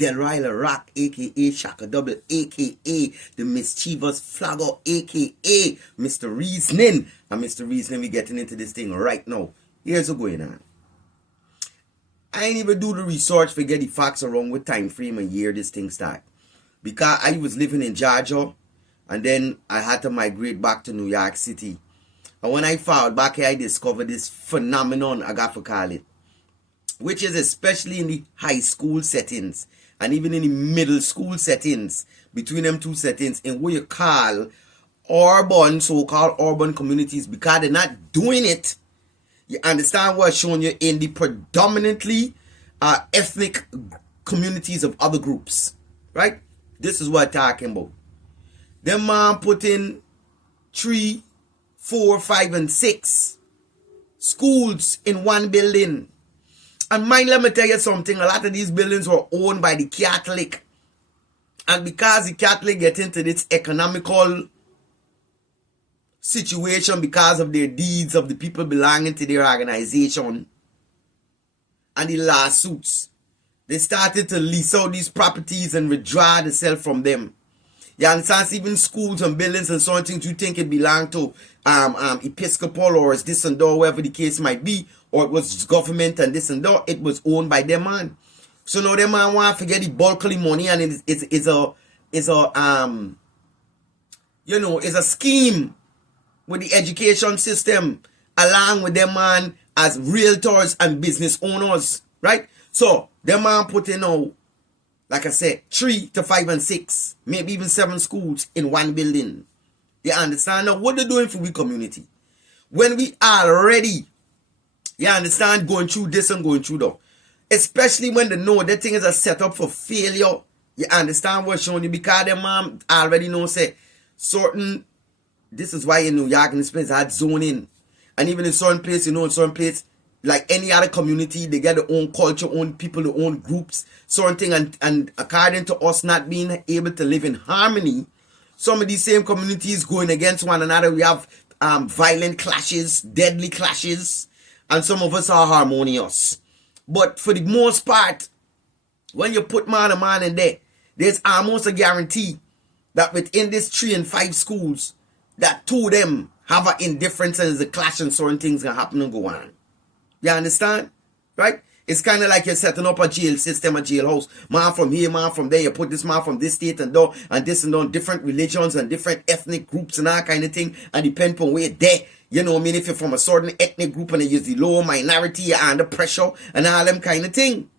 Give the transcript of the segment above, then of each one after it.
Delroy Rock, a.k.a. Shaka Double, a.k.a. the mischievous Flagger, a.k.a. Mr. Reasoning. And Mr. Reasoning, we getting into this thing right now. Here's what's going on. I ain't even do the research for get the facts around with time frame and year this thing start. Because I was living in Georgia, and then I had to migrate back to New York City. And when I found back here, I discovered this phenomenon, I got to call it, which is especially in the high school settings and even in the middle school settings, between them two settings, in what you call urban, so-called urban communities, because they're not doing it. You understand what I'm showing you in the predominantly ethnic communities of other groups, right? This is what I'm talking about. Them man put in 3, 4, 5, and 6 schools in one building. And mind, let me tell you something. A lot of these buildings were owned by the Catholic. And because the Catholic get into this economical situation because of their deeds of the people belonging to their organization and the lawsuits, they started to lease out these properties and withdraw themselves from them. You understand? Even schools and buildings and certain things you think it belonged to Episcopal or is this and that, whatever the case might be, or it was government and this and that, it was owned by them man. So now them man want to forget the bulk of the money, and it's a scheme with the education system along with them man as realtors and business owners, right? So them man put in now, like I said, 3 to 5 and 6, maybe even 7 schools in one building. You understand? Now, what they're doing for we community? When we already, you understand, going through this and going through that. Especially when they know that thing is a setup for failure. You understand what's showing you? Because them man already know, say, certain, this is why in New York, in this place, I had zoning. And even in certain places, in certain places, like any other community, they get their own culture, own people, their own groups, certain thing. And according to us not being able to live in harmony, some of these same communities going against one another. We have violent clashes, deadly clashes, and some of us are harmonious. But for the most part, when you put man and man in there, there's almost a guarantee that within these 3 and 5 schools, that 2 of them have an indifference and there's a clash and certain things can happen and go on. You understand? Right? It's kind of like you're setting up a jail system, a jailhouse. Man from here, man from there. You put this man from this state and that, and this and that, different religions and different ethnic groups and that kind of thing. And depend on where there. You know what I mean? If you're from a certain ethnic group and they use the lower minority, you're under pressure and all them kind of thing.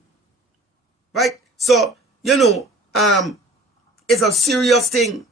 Right? So, you know, it's a serious thing.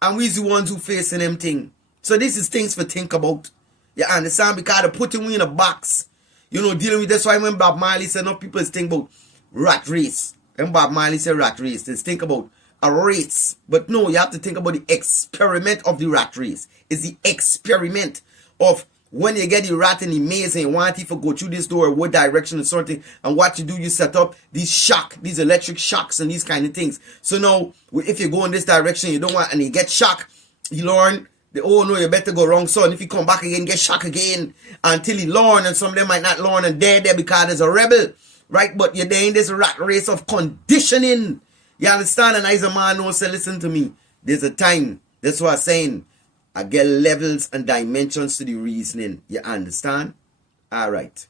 And we're the ones who facing them thing. So this is things for think about. You understand? Because they're putting we in a box. You know, dealing with this. Why when Bob Marley said, enough people think about rat race. When Bob Marley said rat race, they think about a race. But no, you have to think about the experiment of the rat race. It's the experiment of when you get the rat in the maze and you want it to go through this door, what direction and something, and what you do, you set up these electric shocks and these kind of things. So now, if you go in this direction, you don't want, and you get shocked, you learn, oh no, you better go wrong, son. If you come back again, get shocked again until you learn, and some of them might not learn and they're there because there's a rebel, right? But you're there in this rat race of conditioning. You understand? And as a man knows, say, listen to me. There's a time. That's what I'm saying. I get levels and dimensions to the reasoning. You understand? All right.